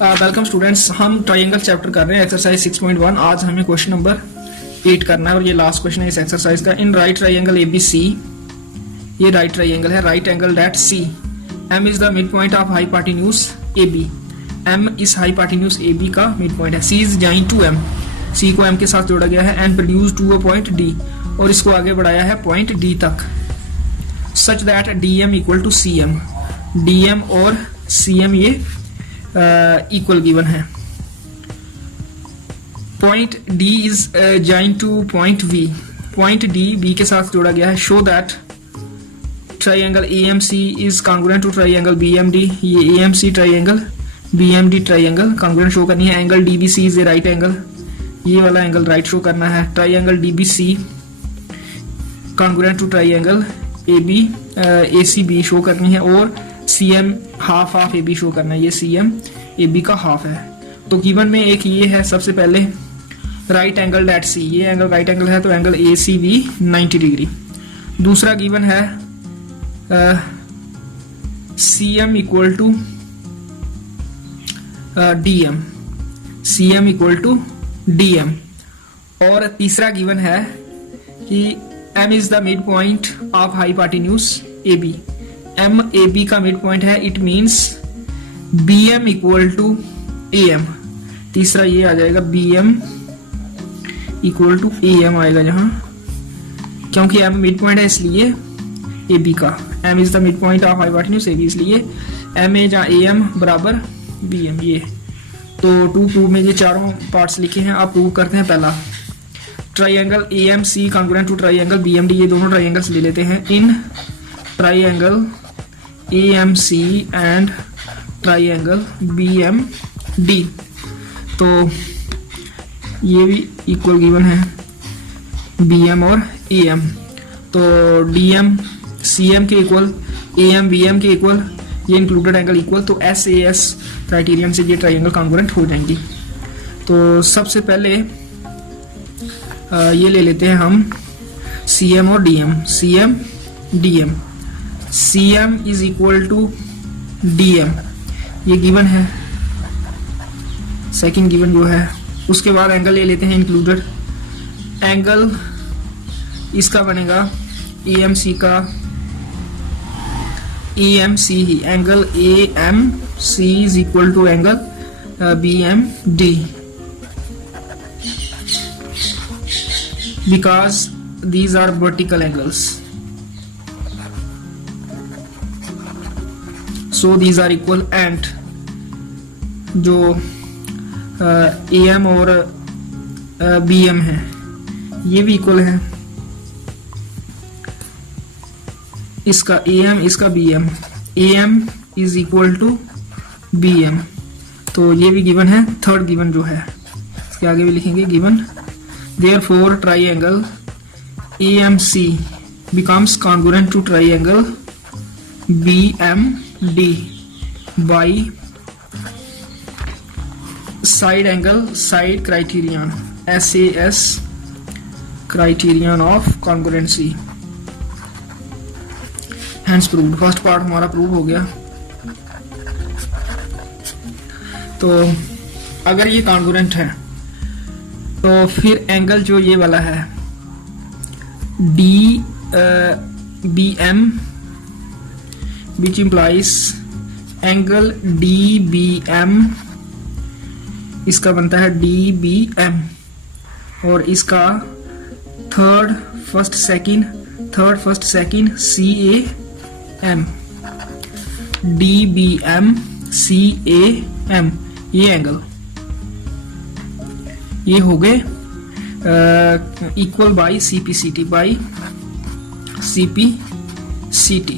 Welcome students, हम triangle chapter कर रहे हैं एक्सरसाइज 6.1। आज हमें क्वेश्चन नंबर 8 करना है और ये लास्ट क्वेश्चन है इस एक्सरसाइज का। इन राइट ट्रायंगल ABC, ये राइट ट्रायंगल है, right angle at C, M is the mid point of hypotenuse AB। M इस हाइपोटेन्यूज AB का मिड पॉइंट है। C is joined to M, C को M के साथ जोड़ा गया है and produce to a point D, और इसको आगे बढ़ाया है पॉइंट D तक, such that DM equal to CM। DM और CM ये इक्वल गिवन है। Point D is joined to point V, point D B के साथ जोड़ा गया है। Show that triangle AMC is congruent to triangle BMD, ये AMC triangle BMD triangle congruent show करनी है। Angle DBC is a right angle, ये वाला एंगल राइट शो करना है। Triangle DBC congruent to triangle ACB show करनी है, और CM half of AB show करना है, ये CM AB का हाफ है। तो गिवन में एक ये है, सबसे पहले राइट एंगल एट C, ये एंगल राइट एंगल है तो एंगल ACB 90 डिग्री। दूसरा गिवन है CM equal to DM, CM equal to DM। और तीसरा गिवन है कि M is the mid point of hypotenuse AB, M AB का मिड पॉइंट है, it means BM equal to AM। तीसरा ये आ जाएगा BM इक्वल टू AM आएगा जहां, क्योंकि M मिड पॉइंट है इसलिए AB का, M is the mid point of hypotenuse AB, इसलिए MA जहां AM बराबर BM। ये तो 2 में ये चारों पार्ट्स लिखे हैं। आप प्रूव करते हैं। पहला, triangle AMC congruent to triangle BMD, ये दोनों ट्राइंगल्स ले लेते हैं। In triangle AMC and triangle BMD, तो ये भी इक्वल गिवन है BM और AM। तो DM CM के इक्वल, AM BM के इक्वल, ये इंक्लूडेड एंगल इक्वल, तो SAS क्राइटेरियन से ये ट्राइंगल कॉन्ग्रुएंट हो जाएंगी। तो सबसे पहले ये ले लेते हैं हम CM और DM, CM DM। CM is equal to DM, ये गिवन है, सेकंड गिवन जो है। उसके बाद एंगल ले लेते हैं इंक्लूडेड। एंगल इसका बनेगा AMC का, AMC ही angle AMC is equal to angle BMD, because these are vertical angles, so these are equal। and जो AM और BM है ये भी इक्वल है, इसका AM इसका BM, AM is equal to BM, तो ये भी गिवन है। थर्ड गिवन जो है इसके आगे भी लिखेंगे given. Therefore triangle AMC becomes congruent to triangle BMD by side angle side criterion, SAS criterion of congruency, hence proved। First part हमारा प्रूव हो गया। तो अगर ये कॉन्ग्रुएंट है तो फिर एंगल जो ये वाला है DBM which implies angle DBM, इसका बनता है DBM, और इसका third first second CAM, DBM CAM, ये एंगल ये हो गए equal by CPCT, by CPCT।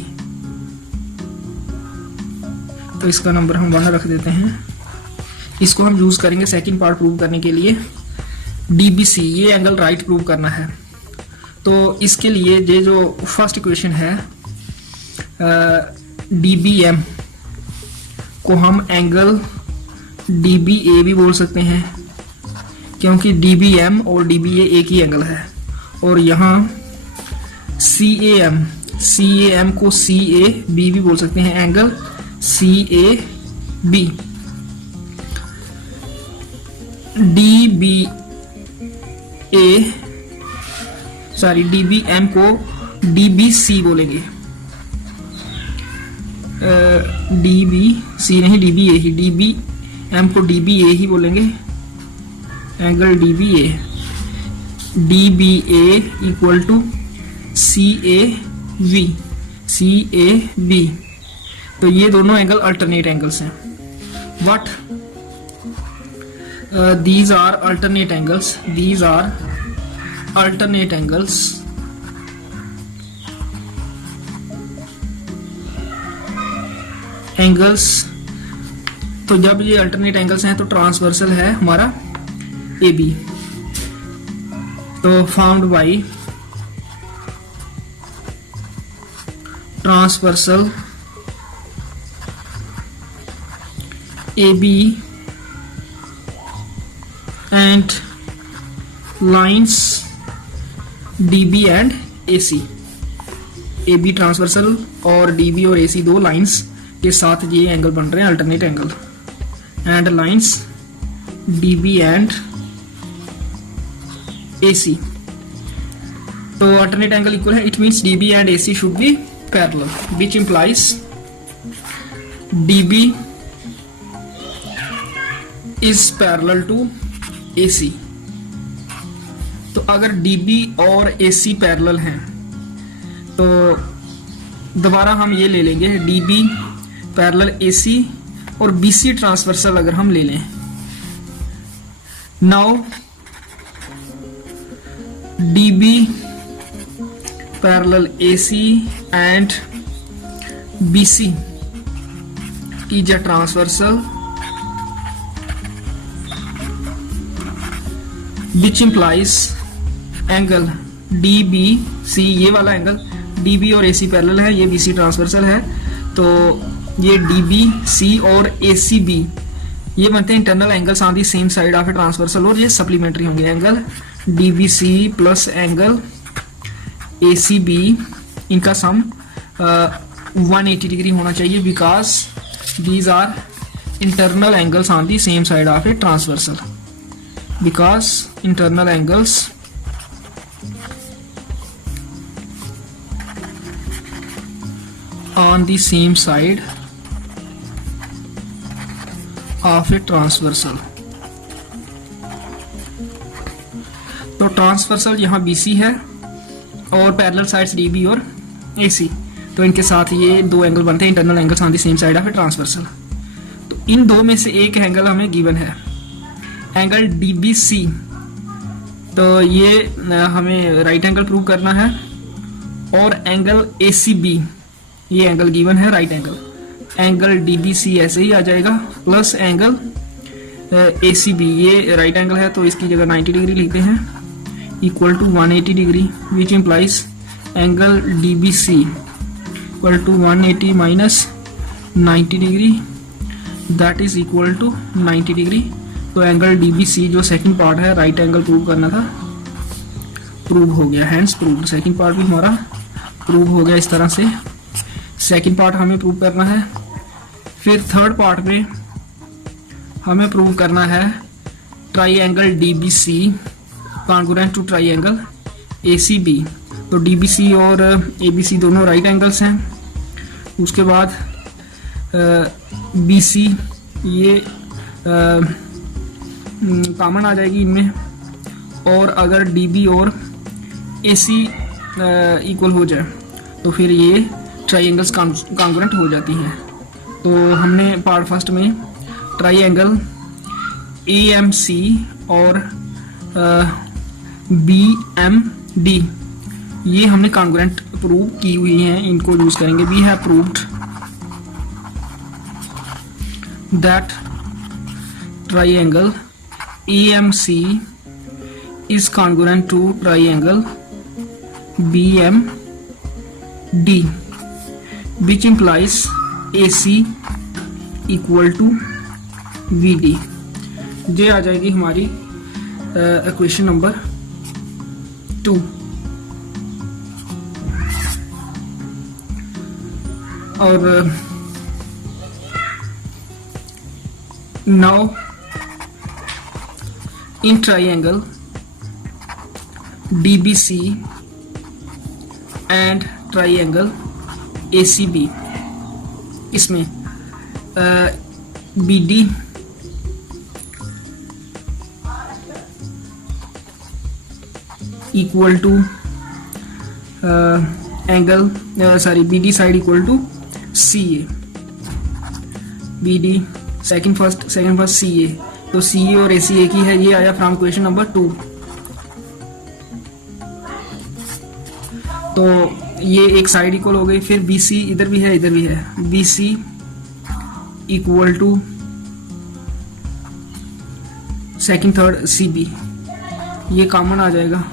तो इसका नंबर हम बाहर रख देते हैं। इसको हम यूज करेंगे सेकंड पार्ट प्रूव करने के लिए। DBC, ये एंगल राइट प्रूव करना है, तो इसके लिए ये जो फर्स्ट इक्वेशन है DBM को हम एंगल DBA भी बोल सकते हैं, क्योंकि DBM और DBA एक ही एंगल है। और यहाँ CAM को CAB भी बोल सकते हैं, एंगल CAB। DBM को DBC बोलेंगे, DBC नहीं DBA ही, DBM को DBA ही बोलेंगे, angle DBA equal to CAB। तो ये दोनों एंगल अल्टरनेट एंगल्स हैं। What these are alternate angles, these are alternate angles, angles. तो जब ये अल्टरनेट एंगल्स हैं तो ट्रांसवर्सल है हमारा AB। तो found by transversal AB and lines DB and AC। AB transversal और DB और AC दो लाइंस के साथ ये एंगल बन रहे हैं alternate angle, and lines DB and AC। तो अल्टरनेट एंगल इक्वल है, it means DB and AC should be parallel, which implies DB is parallel to AC। तो अगर DB और AC पैरेलल हैं तो दोबारा हम ये ले लेंगे DB पैरेलल AC और BC ट्रांसवर्सल अगर हम ले लें। Now DB parallel AC and BC is a transversal which implies angle DBC, ये वाला एंगल DB और AC पैरेलल है, ये BC ट्रांसवर्सल है, तो ये DBC और ACB ये बनते हैं internal angles on the same side of a transversal, और ये सप्लीमेंट्री होंगे। Angle DBC plus angle ACB इनका सम 180 डिग्री होना चाहिए, because these are internal angles on the same side of a transversal, because internal angles on the same side of a transversal। तो transversal यहाँ BC है और parallel sides DB और AC, तो इनके साथ ये दो एंगल बनते हैं internal angles on the same side of a transversal. तो इन दो में से एक एंगल हमें गिवन है, एंगल DBC। तो ये हमें राइट एंगल प्रूव करना है, और एंगल ACB ये एंगल गिवन है राइट एंगल, एंगल DBC ऐसे ही आ जाएगा, प्लस एंगल ACB ये राइट एंगल है तो इसकी जगह 90 डिग्री लिखते हैं, equal to 180 degree, which implies angle DBC equal to 180 minus 90 degree, that is equal to 90 degree. तो एंगल DBC जो सेकंड पार्ट है राइट एंगल प्रूव करना था, प्रूव हो गया, हैंस प्रूव। सेकंड पार्ट भी हमारा प्रूव हो गया। इस तरह से सेकंड पार्ट हमें प्रूव करना है। फिर थर्ड पार्ट में हमें प्रूव करना है triangle DBC congruent to triangle ACB। तो DBC और ABC दोनों राइट एंगल्स हैं। उसके बाद BC ये कॉमन आ जाएगी इनमें, और अगर DB और AC इक्वल हो जाए तो फिर ये ट्राइएंगल्स कॉन्ग्रुएंट हो जाती हैं। तो हमने पार्ट फर्स्ट में ट्राइएंगल AMC और BMD ये हमने कॉन्ग्रुएंट प्रूव की हुई हैं, इनको यूज करेंगे। We have proved that triangle AMC is congruent to triangle BMD, which implies AC equal to VD। ये आ जाएगी हमारी इक्वेशन नंबर 2। और now in triangle DBC and triangle ACB, इसमें BD equal to angle BD side equal to CA, BD second first CA, तो CA और AC एक ही है। ये आया फ्रॉम क्वेश्चन नंबर 2। तो ये एक साइड इक्वल हो गई। फिर BC इधर भी है इधर भी है, BC equal to second third CB, ये कॉमन आ जाएगा।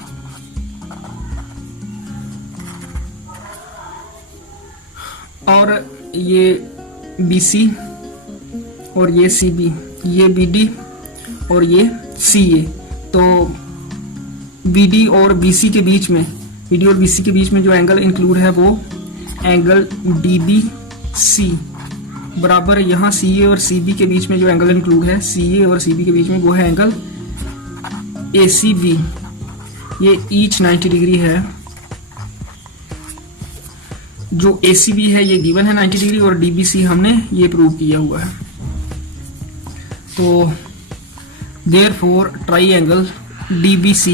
और ये BC और ये CB, ये BD और ये CA। तो BD और BC के बीच में, BD और BC के बीच में जो एंगल इंक्लूड है वो एंगल DBC बराबर यहाँ CA और CB के बीच में जो एंगल इंक्लूड है CA और CB के बीच में वो है एंगल ACB। ये ईच 90 डिग्री है। जो ACB है ये गिवन है 90 डिग्री और DBC हमने ये प्रूव किया हुआ है। तो therefore triangle DBC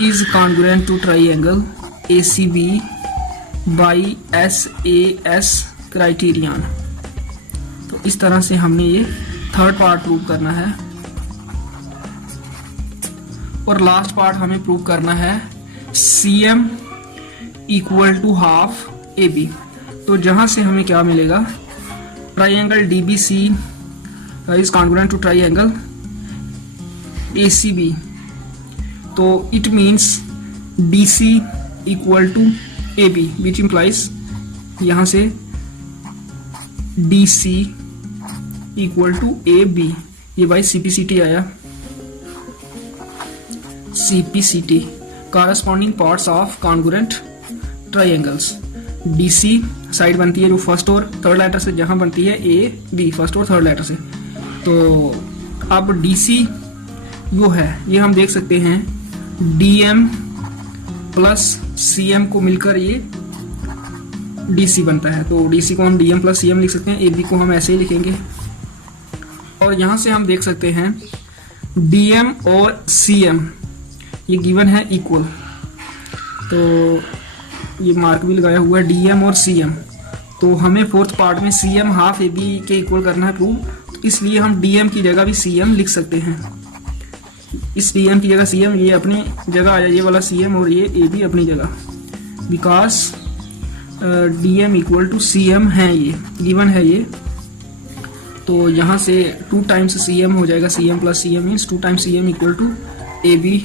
is congruent to triangle ACB by SAS criterion. तो इस तरह से हमने ये थर्ड पार्ट प्रूव करना है। और लास्ट पार्ट हमें प्रूव करना है CM equal to half AB। तो जहां से हमें क्या मिलेगा, triangle DBC is congruent to triangle ACB, तो it means DC equal to AB, which implies यहां से DC इक्वल टू AB। ये बाई CPCT आया, CPCT corresponding parts of congruent triangles. DC side बनती है जो फर्स्ट और थर्ड लेटर से, जहां बनती है AB फर्स्ट और थर्ड लेटर से। तो अब DC जो है ये हम देख सकते हैं DM प्लस CM को मिलकर ये DC बनता है। तो DC को हम DM प्लस CM लिख सकते हैं, AB को हम ऐसे ही लिखेंगे। और यहां से हम देख सकते हैं DM और CM ये गिवन है इक्वल, तो ये मार्क भी लगाया हुआ है DM और CM। तो हमें फोर्थ पार्ट में CM हाफ AB के इक्वल करना है प्रूव, तो इसलिए हम DM की जगह भी CM लिख सकते हैं। इस DM की जगह CM, ये अपनी जगह आया ये वाला CM और ये AB अपनी जगह, because DM equal to CM है, ये गिवन है ये। तो यहाँ से 2 टाइम्स CM हो जाएगा, CM plus CM means 2 times CM equal to AB,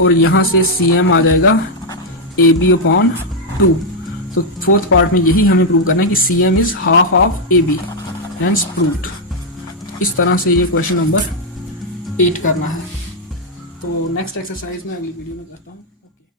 और यहाँ से CM आ जाएगा AB अपॉन 2। तो फोर्थ पार्ट में यही हमें प्रूव करना है कि CM is half of AB, hence proved. इस तरह से ये क्वेश्चन नंबर 8 करना है। तो नेक्स्ट एक्सरसाइज में अगली वीडियो में करता हूँ।